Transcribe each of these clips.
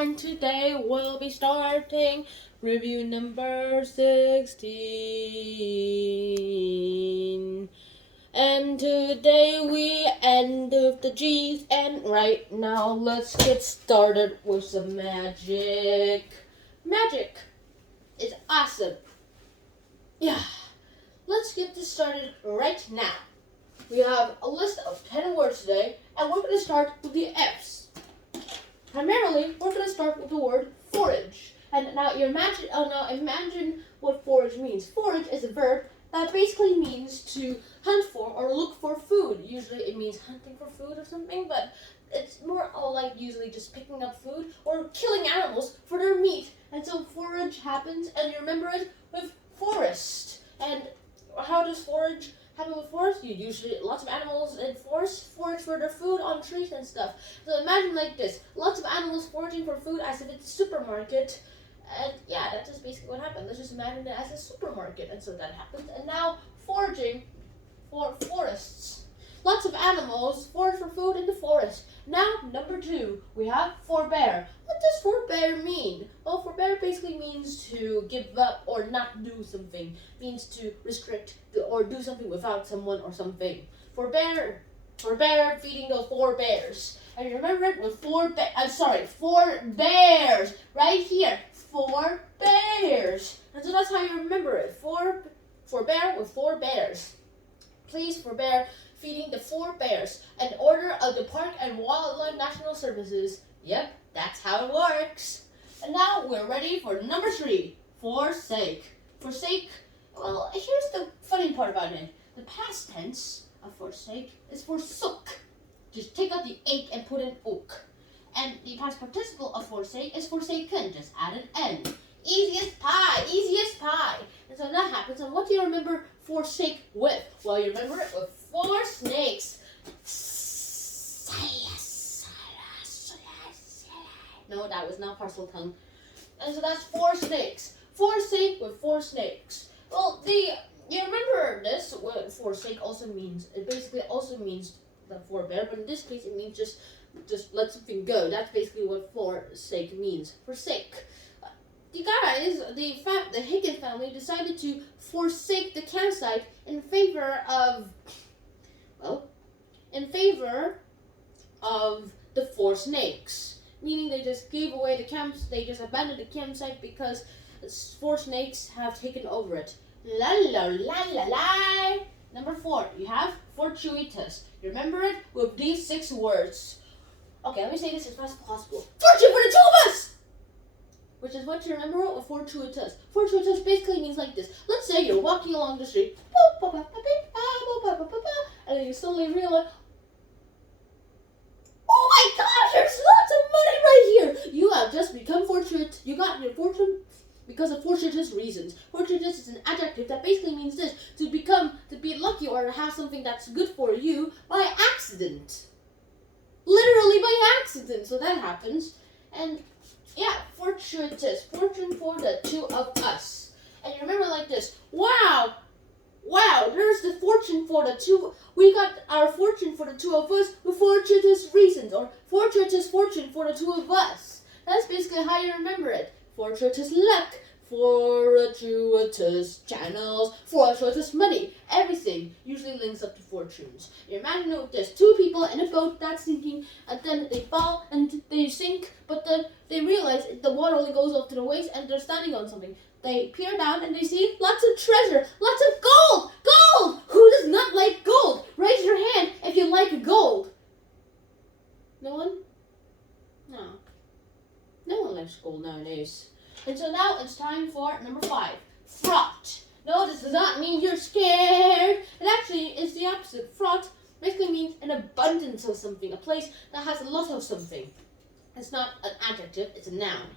and today we'll be starting review number 16. And today we end with the G's, and right now let's get started with some magic. Magic is awesome. Yeah, let's get this started right now. We have a list of 10 words today, and we're going to start with the F's. Primarily, we're going to start with the word forage. And now imagine what forage means. Forage is a verb that basically means to hunt for or look for food. Usually it means hunting for food or something, but it's more like usually just picking up food or killing animals for their meat. And so forage happens, and you remember it with forest. And how does forage happen with forest? You usually, lots of animals in forest forage for their food on trees and stuff. So imagine like this, lots of animals foraging for food as if it's a supermarket. And yeah, that's just basically what happened. Let's just imagine it as a supermarket. And so that happens. And now foraging for forests. Lots of animals forage for food in the forest. Now, number 2, we have forbear. What does forbear mean? Well, forbear basically means to give up or not do something. Means to restrict or do something without someone or something. Forbear feeding those 4 bears. And you remember it with 4 bears. Right here. 4 bears. And so that's how you remember it. Forbear with 4 bears. Please forbear feeding the 4 bears. An order of the Park and Wildlife National Services. Yep, that's how it works. And now we're ready for number 3. Forsake. Forsake, well, here's the funny part about it. The past tense of forsake is forsook. Just take out the ake and put in ook. And the past participle of forsake is forsaken. Just add an N. Easiest pie. And so that happens. And what do you remember forsake with? Well, you remember it with 4 snakes. No, that was not parcel tongue. And so that's 4 snakes. Forsake with 4 snakes. Well, you remember this? What forsake also means? It basically also means the forbear, but in this case, it means just let something go. That's basically what forsake means. Forsake. You guys, the Higgins family decided to forsake the campsite in favor of the 4 snakes. Meaning they just gave away they just abandoned the campsite because 4 snakes have taken over it. La la la la la. Number 4, you have fortuitous. Remember it with these 6 words. Okay, let me say this as fast as possible. Fortune for the 2 of us! Which is what you remember with fortuitous. Fortuitous basically means like this. Let's say you're walking along the street, and then you suddenly realize, oh my gosh, there's lots of money right here! You have just become fortunate. You got your fortune because of fortuitous reasons. Fortuitous is an adjective that basically means this, to be lucky or to have something that's good for you by accident. Literally by accident. So that happens. And yeah, fortuitous. Fortune for the 2 of us. And you remember like this. Wow, there's the fortune for the 2. We got our fortune for the 2 of us with fortuitous reasons. Or fortuitous fortune for the 2 of us. That's basically how you remember it. Fortuitous luck, fortuitous channels, fortuitous money. Everything usually links up to fortunes. Imagine with this, 2 people in a boat that's sinking, and then they fall and they sink, but then they realize the water only goes up to the waist and they're standing on something. They peer down and they see lots of treasure, lots of gold! Gold! Who does not like gold? Raise your hand if you like gold. No one? No. No one likes gold nowadays. And so now it's time for number 5. Fraught. No, this does not mean you're scared. It actually is the opposite. Fraught basically means an abundance of something. A place that has a lot of something. It's not an adjective, it's a noun.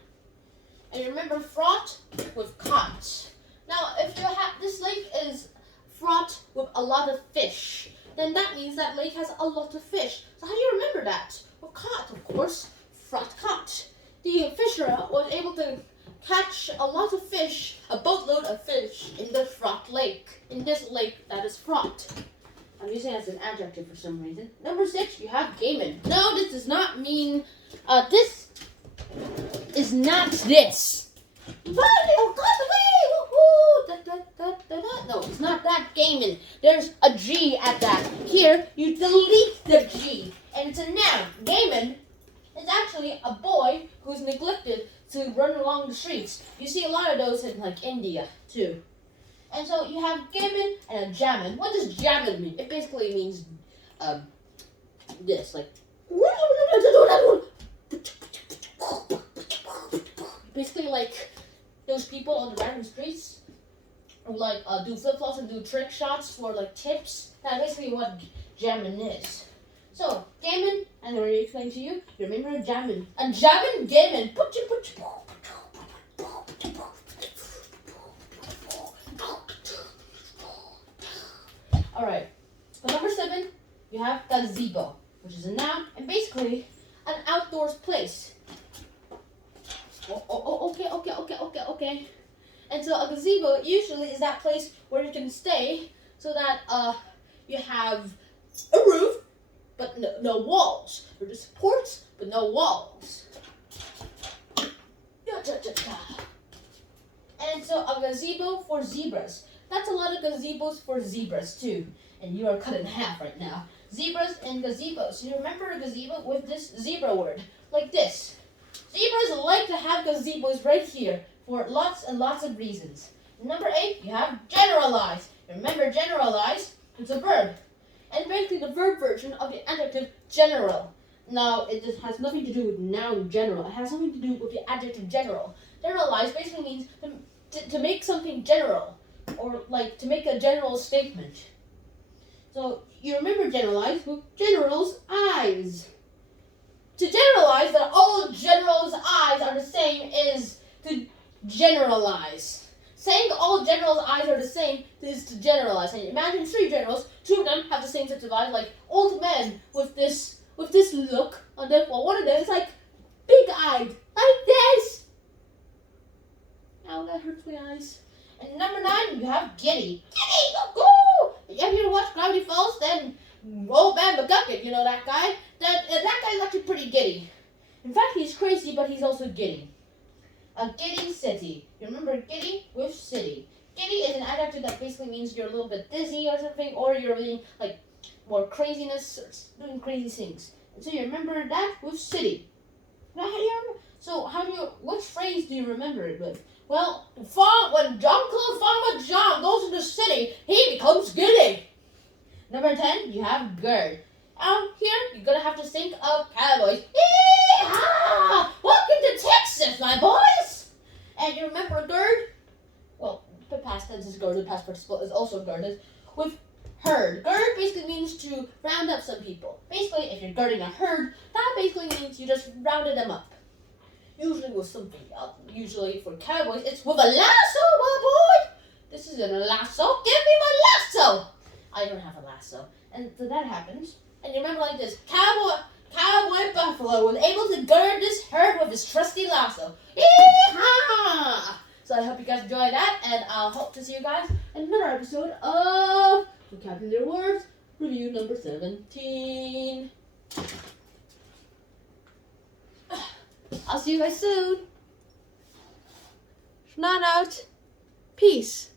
And you remember fraught with caught. Now, if this lake is fraught with a lot of fish, then that means that lake has a lot of fish. So how do you remember that? Well, caught, of course. Fraught caught. The fisher was able to catch a lot of fish, a boatload of fish, in the fraught lake. In this lake that is fraught. I'm using it as an adjective for some reason. Number 6, you have gaming. No, this does not mean, not this. No, it's not that gaming. There's a G at that. Here, you delete the G, and it's a noun. Gaming is actually a boy who's neglected to run along the streets. You see a lot of those in like India too. And so you have gaming and a jammin'. What does jammin' mean? It basically means this, like basically like those people on the random streets who like do flip flops and do trick shots for like tips. That's basically what jammin' is. So gammin', and I already explained to you. You remember jammin'? And jammin', gammin'. All right. For number 7, you have gazebo, which is a noun and basically an outdoors place. Okay. And so a gazebo usually is that place where you can stay so that you have a roof, but no walls. Or the supports, but no walls. And so a gazebo for zebras. That's a lot of gazebos for zebras too. And you are cut in half right now. Zebras and gazebos. You remember a gazebo with this zebra word, like this. Zebras like to have gazebos right here for lots and lots of reasons. Number 8, you have generalize. Remember generalize, it's a verb. And basically the verb version of the adjective general. Now, it just has nothing to do with noun general. It has something to do with the adjective general. Generalize basically means to make something general, or like to make a general statement. So you remember generalize with general's eyes. To generalize that all general's eyes are the same is to generalize. Saying all general's eyes are the same is to generalize. And imagine 3 generals, 2 of them have the same sets of eyes, like old men with this look on them. Well, one of them is like big-eyed, like this. Ow, that hurts my eyes. And number 9, you have giddy. Giddy, go! If you ever watch Gravity Falls, then old man McGucket, you know that guy? That guy's actually pretty giddy. In fact, he's crazy, but he's also giddy. A giddy city. You remember giddy with city. Giddy is an adjective that basically means you're a little bit dizzy or something, or you're being like more craziness, or doing crazy things. And so you remember that with city. So which phrase do you remember it with? Well, when Jean-Claude Farmer John goes to the city, he becomes giddy. Number 10, you have gird. Here, you're gonna have to think of cowboys. Yee-haw! Welcome to Texas, my boys! And you remember gird? Well, the past tense is girded, past participle is also girded, with herd. Gird basically means to round up some people. Basically, if you're girding a herd, that basically means you just rounded them up. Usually with something else. Usually for cowboys, it's with a lasso, my boy! This isn't a lasso. Give me my lasso! I don't have a lasso. And so that happens. And you remember like this, Cowboy Buffalo was able to gird this herd with his trusty lasso. Yee-haw! So I hope you guys enjoyed that, and I'll hope to see you guys in another episode of Vocabulary Words Review number 17. I'll see you guys soon. Not out. Peace.